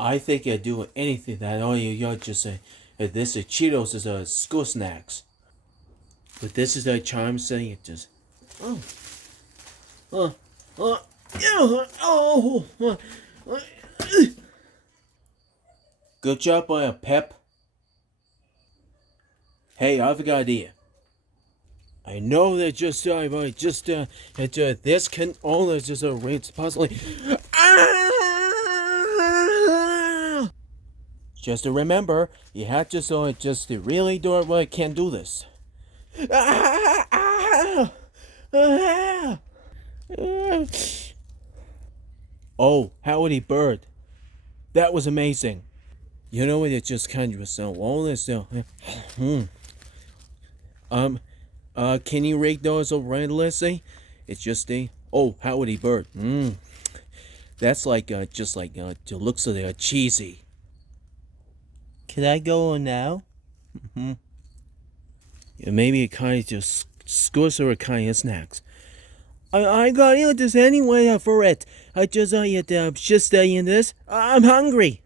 I think I'd do anything that all you just say. This is Cheetos is a school snacks. But this is the charm saying it just. Oh. Oh. Oh. Oh. Good job by a Pep. Hey, I've got an idea. I know that this can only just raise possibly. Just to remember, you have to just to really do it. Well, can't do this. Oh, howdy bird. That was amazing. You know what? It just kind of so all this. Can you rate those over, Lizzie? It's just a howdy bird. That's like just like it looks like cheesy. Can I go on now? Yeah, maybe it kind of just scores or kind of snacks. I got this anyway for it. I just in this. I'm hungry.